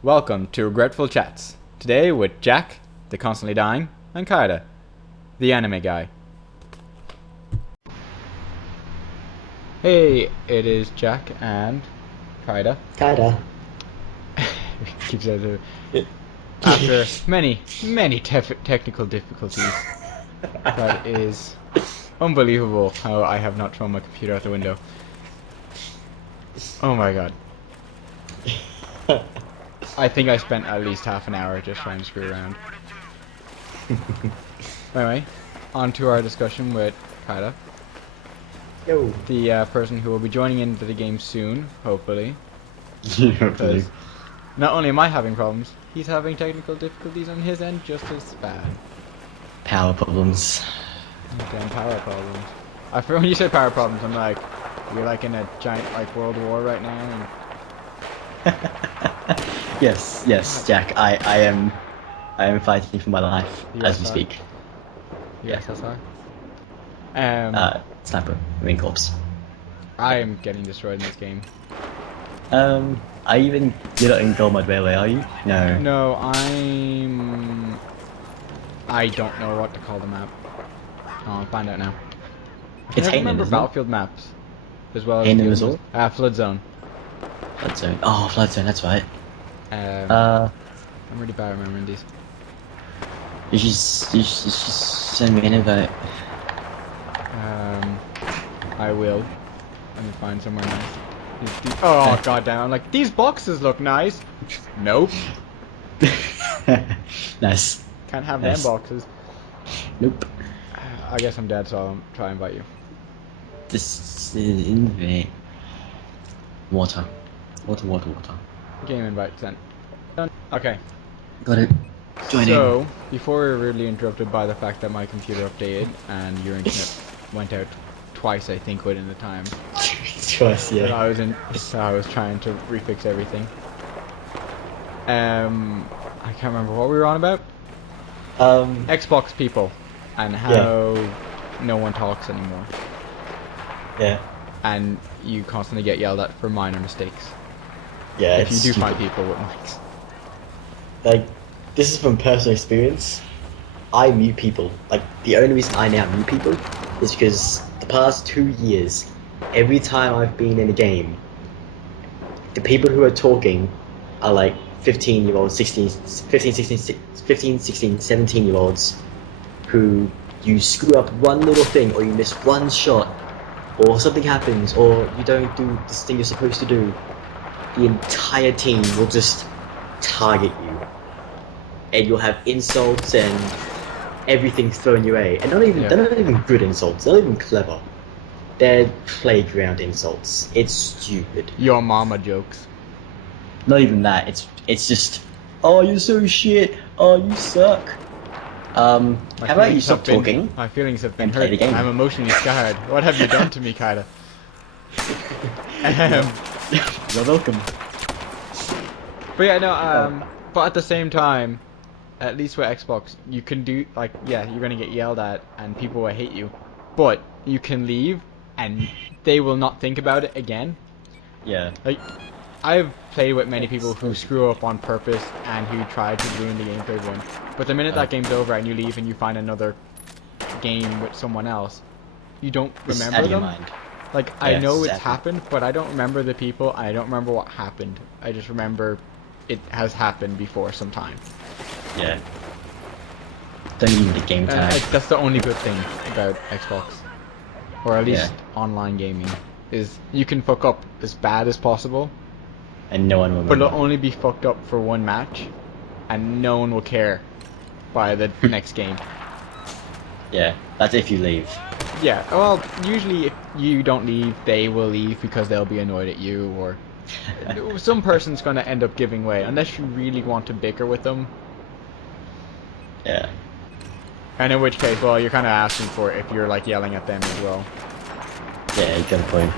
Welcome to Regretful Chats. Today with Jack, the constantly dying, and Kaida, the anime guy. Hey, it is Jack and Kaida. Kaida. Keeps it after many technical difficulties. That is unbelievable how I have not thrown my computer out the window. Oh my god. I think I spent at least half an hour just trying to screw around. Anyway, on to our discussion with Kaida. Yo. The person who will be joining into the game soon, hopefully. Hopefully. Because not only am I having problems, he's having technical difficulties on his end just as bad. Power problems. Damn power problems. When you say power problems, I'm like, you're like in a giant like world war right now. Yes, Jack. I am fighting for my life as we speak. USSR. Sniper, main corpse. I am getting destroyed in this game. You're not in gold mode railway, are you? No. No, I don't know what to call the map. I'll find out now. It's I Hanen, remember isn't it? Battlefield maps as well as Hanen as well? Flood Zone. Flood zone. Oh, flood zone. That's right. I'm really bad at remembering these. You should send me an invite. I will. Let me find somewhere nice. Oh god damn! I'm like, these boxes look nice. Nope. Nice. Can't have Nice. them boxes. Nope. I guess I'm dead, so I'll try and invite you. This is invite. Water. Water. Game invite sent. Done. Okay. Got it. Join So, before we were rudely interrupted by the fact that my computer updated and your internet went out twice, I think, within the time. Twice, yeah. So I was trying to refix everything. I can't remember what we were on about. Xbox people and how no one talks anymore, Yeah. and you constantly get yelled at for minor mistakes. Yeah. If you it's do stupid. find people with mics. Like, this is from personal experience. I mute people. Like, the only reason I now mute people is because the past 2 years, every time I've been in a game, the people who are talking are like 15-year-olds, 16, 17-year-olds who you screw up one little thing or you miss one shot or something happens or you don't do this thing you're supposed to do, the entire team will just target you. And you'll have insults and everything thrown your way. And they're not even good insults, they're not even clever. They're playground insults. It's stupid. Your mama jokes. Not even that, it's just, oh, you're so shit, oh, you suck. How about you stop talking? My feelings have been and play hurt. the game. I'm emotionally scarred. What have you done to me, Kaida? You're welcome. But yeah, no, but at the same time, at least with Xbox, you can do, like, yeah, you're gonna get yelled at and people will hate you, but you can leave and they will not think about it again. Yeah. Like, I've played with many people who screw up on purpose and who try to ruin the game for everyone. But the minute that game's over and you leave and you find another game with someone else, you don't It's remember out of your them. mind. Like, I know it's exactly. happened, but I don't remember the people. I don't remember what happened. I just remember it has happened before sometime. Yeah. Don't even get game tag. That's the only good thing about Xbox, or at least Yeah. online gaming, is you can fuck up as bad as possible, And no one will but remember. it'll only be fucked up for one match, and no one will care by the next game. Yeah, that's if you leave. Yeah, well, usually if you don't leave, they will leave because they'll be annoyed at you, or some person's gonna end up giving way, unless you really want to bicker with them. Yeah. And in which case, well, you're kind of asking for it if you're like yelling at them as well. Yeah, you got a point.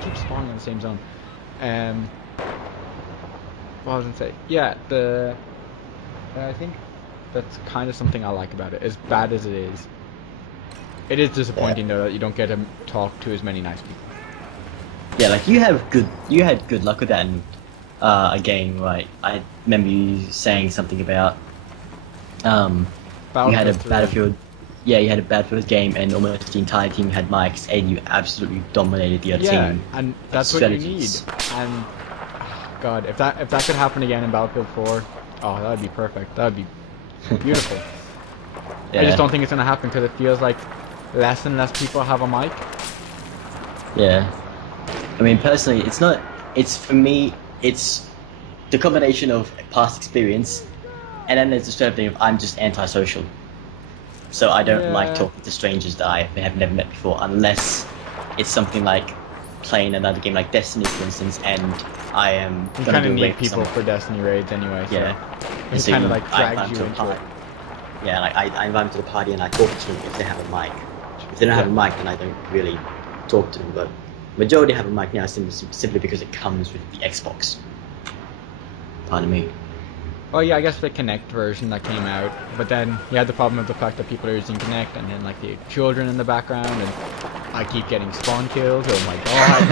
Keep spawning in the same zone. What was I gonna say? Yeah, I think that's kind of something I like about it. As bad as it is disappointing though that you don't get to talk to as many nice people. Yeah, like you had good luck with that in a game, right? I remember you saying something about you had a Battlefield 3. Battlefield. Yeah, you had a Battlefield game, and almost the entire team had mics, and you absolutely dominated the other Yeah, team. and Like that's what you need. strategies. And God, if that could happen again in Battlefield 4, oh, that would be perfect. That would be beautiful. I just Yeah, don't think it's gonna happen because it feels like less and less people have a mic. yeah. I mean, personally, it's not. It's for me. It's the combination of past experience, and then there's the sort of thing of I'm just antisocial. So I don't like Yeah, talking to strangers that I have never met before, unless it's something like playing another game like Destiny, for instance, and I am you gonna kind of do a need raid for people someone. for Destiny raids anyway, so Yeah, and it so kind of you, like I invite drags them you to a into it. party. Yeah, like I invite them to the party and I talk to them if they have a mic. If they don't have Yeah. a mic, then I don't really talk to them. But majority have a mic now simply because it comes with the Xbox. Pardon me. Oh yeah, I guess the Connect version that came out, but then you had the problem of the fact that people are using Connect, and then like the children in the background, and I keep getting spawn kills. Oh my god,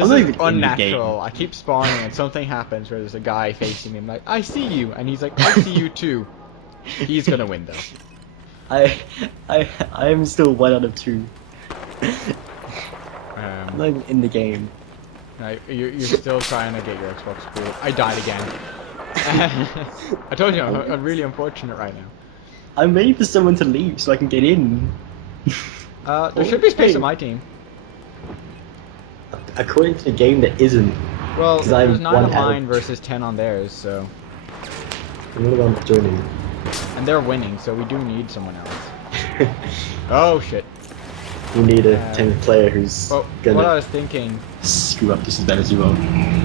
I'm this not is even in the game. unnatural. I keep spawning, and something happens where there's a guy facing me. I'm like, I see you, and he's like, I see you too. He's gonna win though. I I am still 1 out of 2. I'm Um, not even in the game. you're still trying to get your Xbox cool. I died again. I told you I'm really unfortunate right now. I'm waiting for someone to leave so I can get in. There Oh, should be space on hey, my team. according to the game, there isn't. Well, Because there's I'm 9 one on out of. mine versus 10 on theirs, so. I'm the one joining. And they're winning, so we do need someone else. Oh shit. You need a Uh, 10th player who's but what I gonna was thinking, screw up just as bad as you are.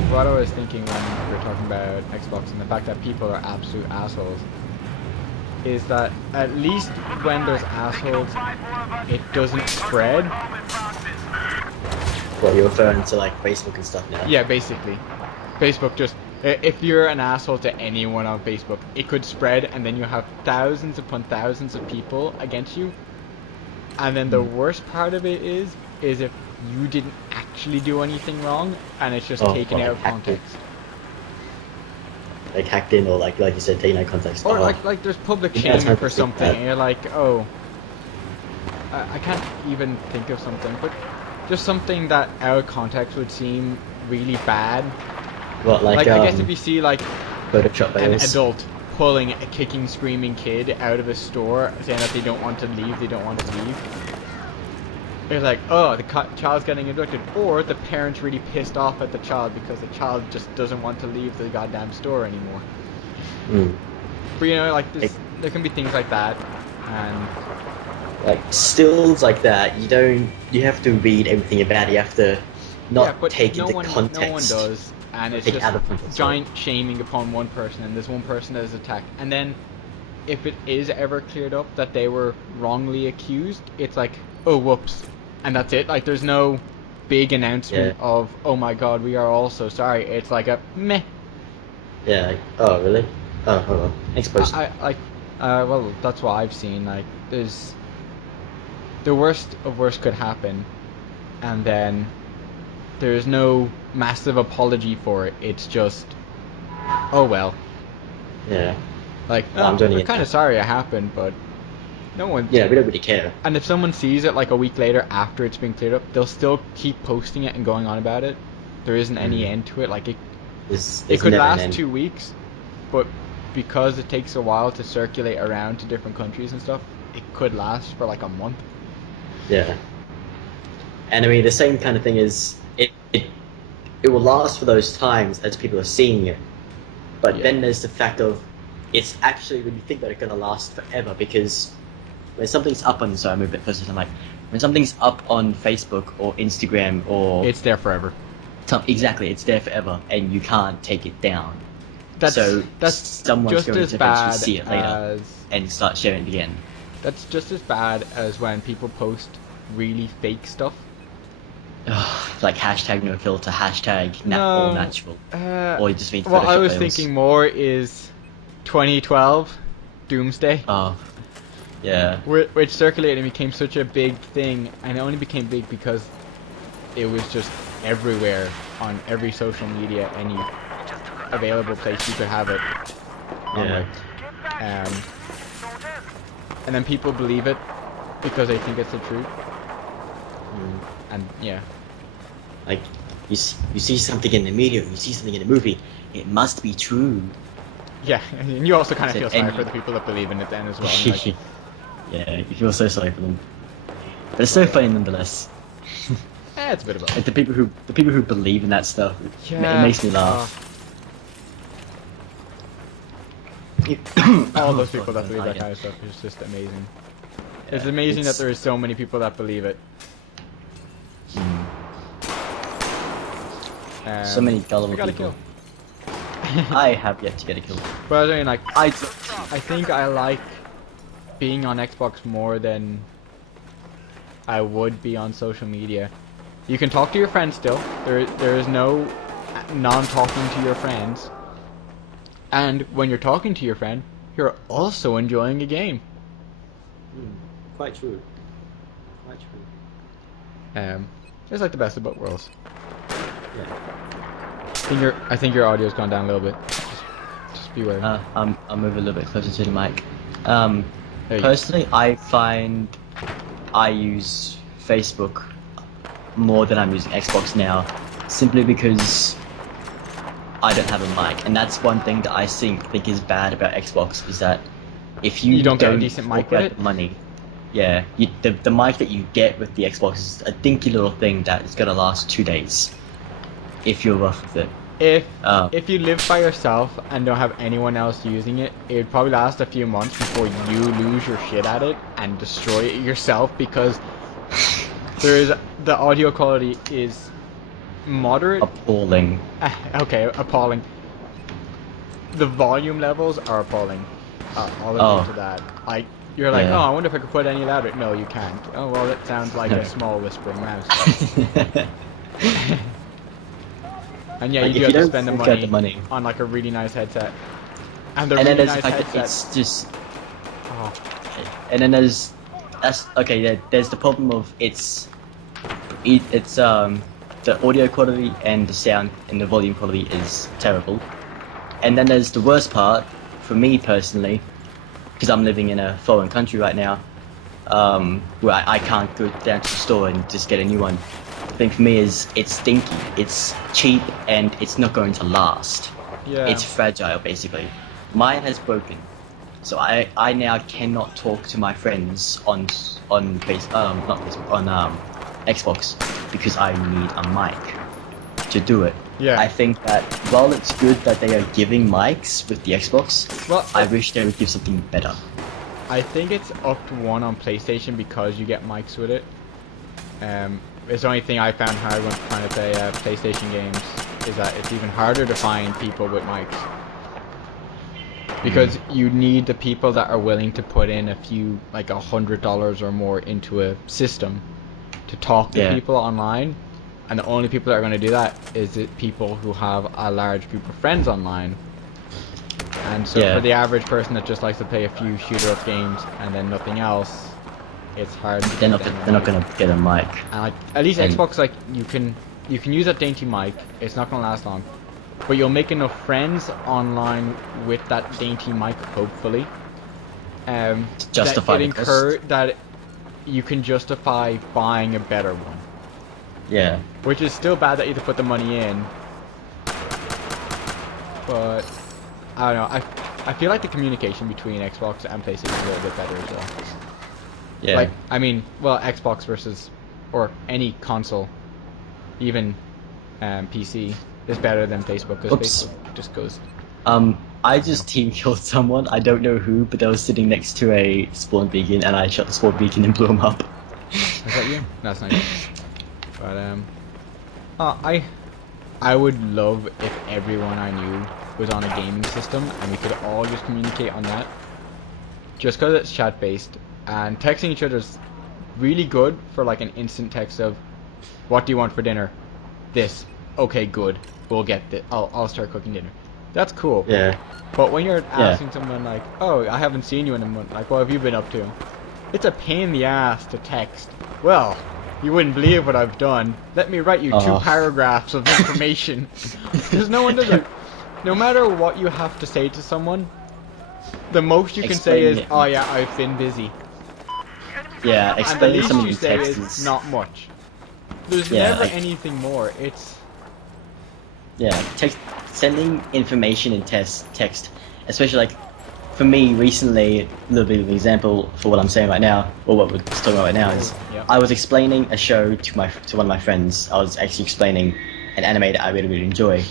what I was thinking when we were talking about Xbox and the fact that people are absolute assholes, is that at least when there's assholes, it doesn't spread. What, you're referring to like Facebook and stuff now? Yeah, basically. Facebook just, if you're an asshole to anyone on Facebook, it could spread, and then you have thousands upon thousands of people against you. And then the Hmm. worst part of it is if you didn't actually do anything wrong, and it's just Oh, taken or out like of hacked in, context. or like you said, taking no context. Or Oh, like there's public you guys shaming have for to think something, that. and you're like, oh, I can't even think of something, but just something that out of context would seem really bad. What, like Like I guess if you see like Photoshop an fails? adult pulling a kicking, screaming kid out of a store, saying that they don't want to leave, they don't want to leave. It's like, oh, the child's getting abducted, or the parent's really pissed off at the child because the child just doesn't want to leave the goddamn store anymore. Hmm. But you know, like Like, there can be things like that, and like stills like that, you have to read everything about it. You have to yeah, not but take no into one context. does, and Not it's take it just out of context, sorry. giant shaming upon one person, and there's one person that is attacked, and then if it is ever cleared up that they were wrongly accused, it's like, oh, whoops, and that's it. Like, there's no big Yeah. announcement of, oh my god, we are all so sorry. It's like a meh. Yeah, like, oh really? Oh, hold on. Next post. I like, well, that's what I've seen. Like, there's the worst of worst could happen, and then there's no massive apology for it. It's just, oh well. Yeah. Like, Oh, I'm oh, joining we're in kind now. of sorry it happened, but no one. Yeah, we don't really care. And if someone sees it like a week later after it's been cleared up, they'll still keep posting it and going on about it. There isn't any Mm. end to it. Like it There's could never an last end. 2 weeks, but because it takes a while to circulate around to different countries and stuff, it could last for like a month. Yeah. And I mean, the same kind of thing is it will last for those times as people are seeing it. But Yeah. then there's the fact of it's actually when you think that it's gonna last forever because when something's up on sorry, I'm a bit personal. I'm like when something's up on Facebook or Instagram or It's there forever. exactly, it's there forever and you can't take it down. That's So that's someone's just going as to eventually bad see it later as and start sharing it again. that's just as bad as when people post really fake stuff. Like hashtag no filter, hashtag all No. natural, Uh, or you just mean what I Photoshop was fails. thinking more is 2012 Doomsday, Oh, yeah. which circulated and became such a big thing, and it only became big because it was just everywhere on every social media available place you could have it. Yeah. And then people believe it because they think it's the truth. Mm. And yeah. Like, you see something in the media, you see something in the movie, it must be true. Yeah, and you also kind of So- feel sorry and for the people that believe in it then as well. And you're like, Yeah, you feel so sorry for them. But it's so funny nonetheless. it's a bit of Like a... the people who believe in that stuff, it Yeah. makes me laugh. All Oh, those people God, that believe that yeah. kind of stuff is just amazing. Yeah, It's amazing that there is so many people that believe it. Hmm. So many gullible I got a people. kill. I have yet to get a kill. But I was saying, like, I I think I like being on Xbox more than I would be on social media. You can talk to your friends still. There is no non-talking to your friends. And when you're talking to your friend, you're also enjoying a game. Quite true. Quite true. It's like the best of both worlds. Yeah. I think your audio's gone down a little bit. Just be wary. I'll move a little bit closer to the mic. There you go. Personally, I find I use Facebook more than I'm using Xbox now, simply because I don't have a mic, and that's one thing that I think is bad about Xbox is that if you, You don't get a don't decent fork mic with out it? the money, yeah, the mic that you get with the Xbox is a dinky little thing that is gonna last 2 days if you're rough with it. If you live by yourself and don't have anyone else using it, it would probably last a few months before you lose your shit at it and destroy it yourself, because the audio quality is moderate. Appalling. Okay, appalling. The volume levels are appalling. All the way to that. Like, you're like, Yeah. oh, I wonder if I could put any louder. No, you can't. Oh, well, it sounds like No. a small whispering mouse. And yeah, Like, you do if have you to don't spend fork out the money, on like a really nice headset. And the and then really there's the nice fact that headset. it's just, Oh, and then there's that's okay. Yeah, there's the problem of it's the audio quality and the sound and the volume quality is terrible. And then there's the worst part for me personally, because I'm living in a foreign country right now, where I can't go down to the store and just get a new one. The thing for me is it's stinky, it's cheap, and it's not going to last. yeah. It's fragile, basically. Mine has broken, so I now cannot talk to my friends on not Facebook, on Xbox, because I need a mic to do it. Yeah. I think that while it's good that they are giving mics with the Xbox, Well, I wish they would give something better. I think it's up to one on PlayStation because you get mics with it. It's the only thing I found hard when trying to play PlayStation games is that it's even harder to find people with mics. Because you need the people that are willing to put in a few, like $100 or more into a system to talk to Yeah. people online. And the only people that are going to do that is the people who have a large group of friends online. And so Yeah. for the average person that just likes to play a few shooter-up games and then nothing else, it's hard to They're get not them they're not mic. gonna get a mic. And like, at least And- Xbox, like, you can use that dainty mic. It's not gonna last long, but you'll make enough friends online with that dainty mic, hopefully. Justify the cost. that you can justify buying a better one, Yeah. which is still bad that you have to put the money in. But I don't know. I feel like the communication between Xbox and PlayStation is a little bit better as well. Yeah. Like, I mean, well, Xbox versus, or any console, even PC, is better than Facebook, because Oops. Facebook just goes... I just team killed someone. I don't know who, but they were sitting next to a spawn beacon, and I shot the spawn beacon and blew him up. Is that you? No, it's not you. But, I would love if everyone I knew was on a gaming system, and we could all just communicate on that. Just because it's chat-based, and texting each other is really good for, like, an instant text of, what do you want for dinner? This. Okay, good. We'll get this. I'll start cooking dinner. That's cool. Yeah. But when you're asking someone like, oh, I haven't seen you in a month, like, what have you been up to? It's a pain in the ass to text. Well, you wouldn't believe what I've done. Let me write you 2 paragraphs of information. Because no one does it. no matter what you have to say to someone, the most you can say Explaining is, it. "Oh yeah, I've been busy," Yeah, and the explaining least something you in say text is is not much. There's yeah, never like anything more. It's yeah, text sending information in text, especially like for me recently. A little bit of an example for what I'm saying right now, or what we're talking about right now is yep. I was explaining a show to one of my friends. I was actually explaining an anime that I really enjoy.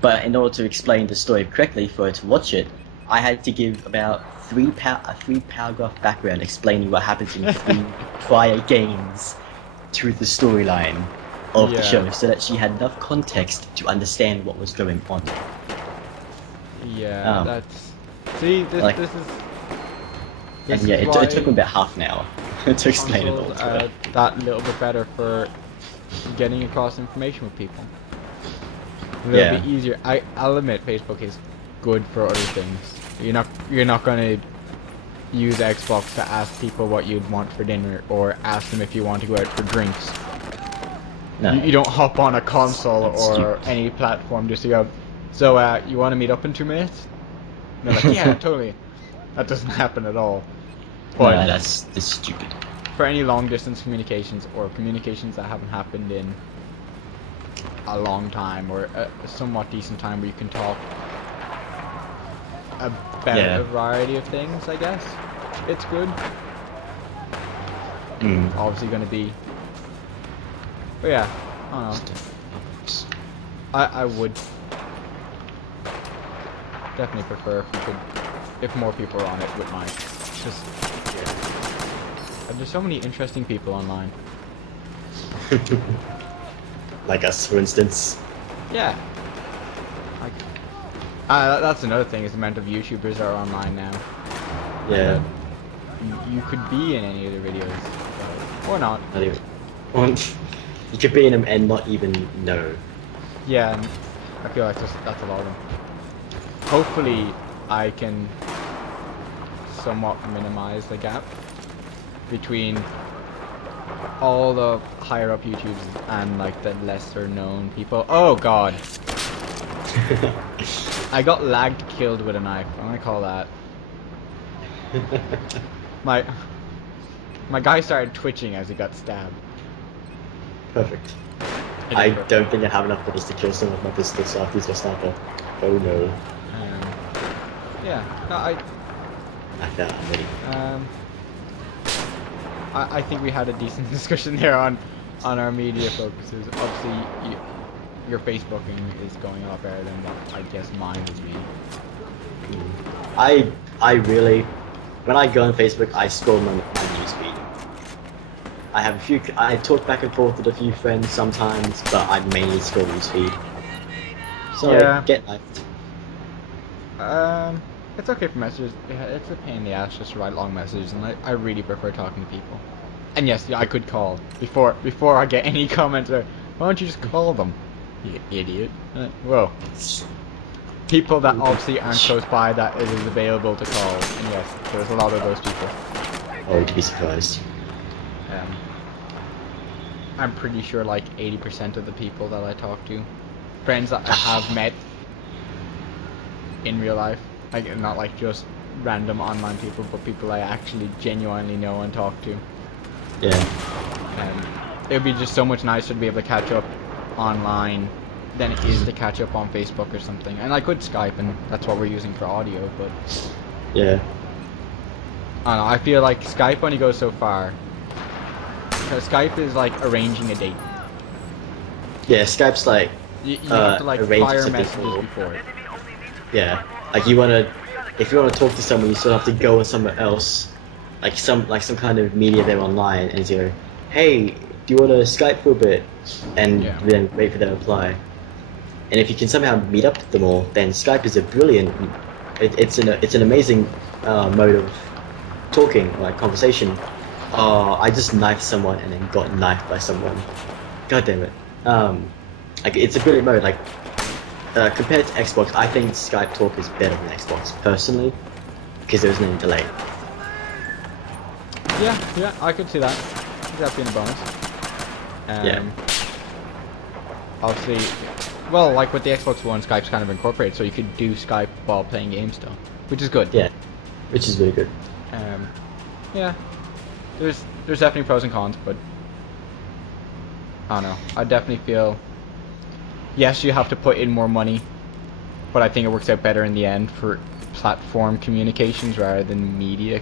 But in order to explain the story correctly for her to watch it, I had to give about a 3 paragraph background explaining what happens in 3 prior games to the storyline of the Yeah. show, so that she had enough context to understand what was going on. Yeah, Um, that's see this like, this is and this yeah, is it took why me about half an hour to explain it consoles all to her. are that little bit better for getting across information with people. A little Yeah, bit easier. I'll admit Facebook is good for other things. You're not gonna use Xbox to ask people what you'd want for dinner or ask them if you want to go out for drinks. no, You don't hop on a console that's or stupid. any platform just to go, so you want to meet up in 2 minutes? And they're like, yeah, totally. That doesn't happen at all. No, But that's stupid. for any long distance communications or communications that haven't happened in a long time or a somewhat decent time where you can talk about Yeah. a variety of things, I guess it's good. Mm. Obviously going to be, but yeah, I don't know. I would definitely prefer if you could, if more people are on it with mine. Just there's so many interesting people online. Like us, for instance. Yeah, like that's another thing is the amount of YouTubers are online now. And Yeah. you could be in any of their videos, or not. Not even. Well, you could be in them and not even know. Yeah, and I feel like that's a lot of them. Hopefully, I can somewhat minimize the gap between all the higher up YouTubers and like the lesser known people. Oh god, I got lagged killed with a knife. I'm gonna call that. My my guy started twitching as he got stabbed. Perfect. It is I perfect. don't think I have enough bullets to kill someone with my pistol, so I have to use my sniper. Oh no. Yeah, no, I'm ready. um, I think we had a decent discussion there on our media focuses. Obviously, your Facebooking is going a lot better than what I guess mine would be. I really, when I go on Facebook, I scroll my newsfeed. I have a few. I talk back and forth with a few friends sometimes, but I mainly scroll newsfeed. So Yeah. get knifed. It's okay for messages. Yeah, it's a pain in the ass just to write long messages, and I really prefer talking to people. And yes, yeah, I could call before I get any comments. Why don't you just call them, you idiot? Whoa. People that obviously aren't close by that it is available to call. And yes, there's a lot of those people. Oh, you'd be surprised. Um, I'm pretty sure like 80% of the people that I talk to, friends that I have met in real life, like not like just random online people, but people I actually genuinely know and talk to. Yeah. It would be just so much nicer to be able to catch up online than it is to catch up on Facebook or something. And I could Skype, and that's what we're using for audio, but Yeah. I don't know, I feel like Skype only goes so far. Because Skype is like arranging a date. Yeah. Skype's like You have to like arrange fire something messages for. before it. Yeah. Like if you wanna talk to someone, you still have to go somewhere else, like some kind of media there online, and you go, hey, do you wanna Skype for a bit, and Yeah. then wait for their reply. And if you can somehow meet up with them all, then Skype is a brilliant. It's an amazing mode of talking, like conversation. I just knifed someone and then got knifed by someone. God damn it. Like it's a brilliant mode. Like compared to Xbox, I think Skype talk is better than Xbox personally because there's no delay. Yeah, I could see that. That being a bonus. Yeah. Obviously, Well, like with the Xbox One, Skype's kind of incorporated, so you could do Skype while playing games still, which is good. Yeah, which is really good. Um, yeah, there's definitely pros and cons, but I don't know. I definitely feel yes, you have to put in more money, but I think it works out better in the end for platform communications rather than media,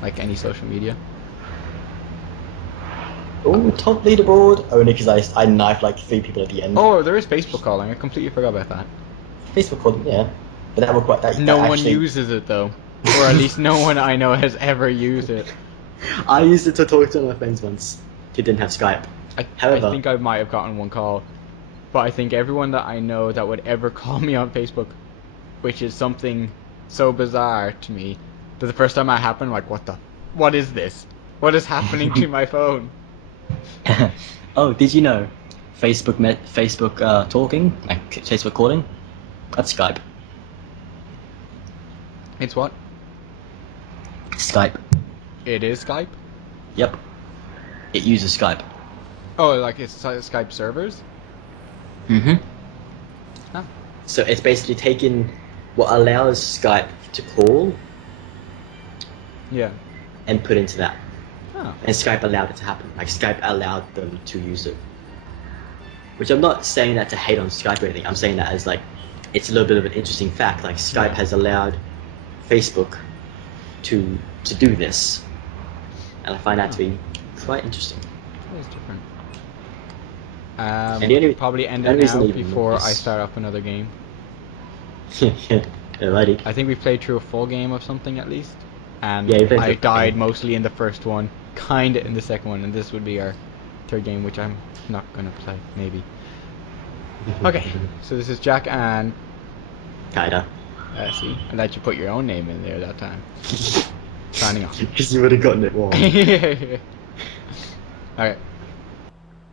like any social media. Oh, top leaderboard! Only because I knifed like 3 people at the end. Oh, there is Facebook calling. I completely forgot about that. Facebook called, yeah. But that required No that one actually. uses it though, or at least no one I know has ever used it. I used it to talk to my friends once who didn't have Skype. I However, think I might have gotten one call, but I think everyone that I know that would ever call me on Facebook, which is something so bizarre to me, that the first time that happened, like, what is this? What is happening to my phone? oh, did you know Facebook talking, like Facebook calling? That's Skype. It's what? Skype. It is Skype? Yep. It uses Skype. Oh, like it's Skype servers? Mm-hmm. Oh. So it's basically taken what allows Skype to call Yeah. and put into that. Oh. And Skype allowed it to happen. Like Skype allowed them to use it. Which I'm not saying that to hate on Skype or anything. I'm saying that as like it's a little bit of an interesting fact. Like Skype has allowed Facebook to do this, and I find that to be quite interesting. That is different. And the only, Probably end the it only reason now even before I is- start up another game. Alrighty. I think we played through a full game of something at least, and Yeah, you played I through a full died game. mostly in the first one, kinda in the second one, and this would be our third game, which I'm not gonna play, maybe. Okay, so this is Jack and Kaida. see, I let you put your own name in there that time. Signing off. Because you would have gotten it wrong. Alright.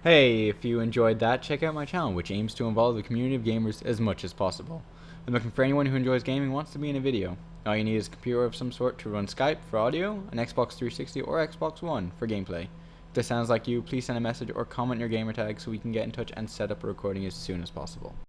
Hey, if you enjoyed that, check out my channel, which aims to involve the community of gamers as much as possible. I'm looking for anyone who enjoys gaming and wants to be in a video. All you need is a computer of some sort to run Skype for audio, an Xbox 360 or Xbox One for gameplay. If this sounds like you, please send a message or comment your gamer tag so we can get in touch and set up a recording as soon as possible.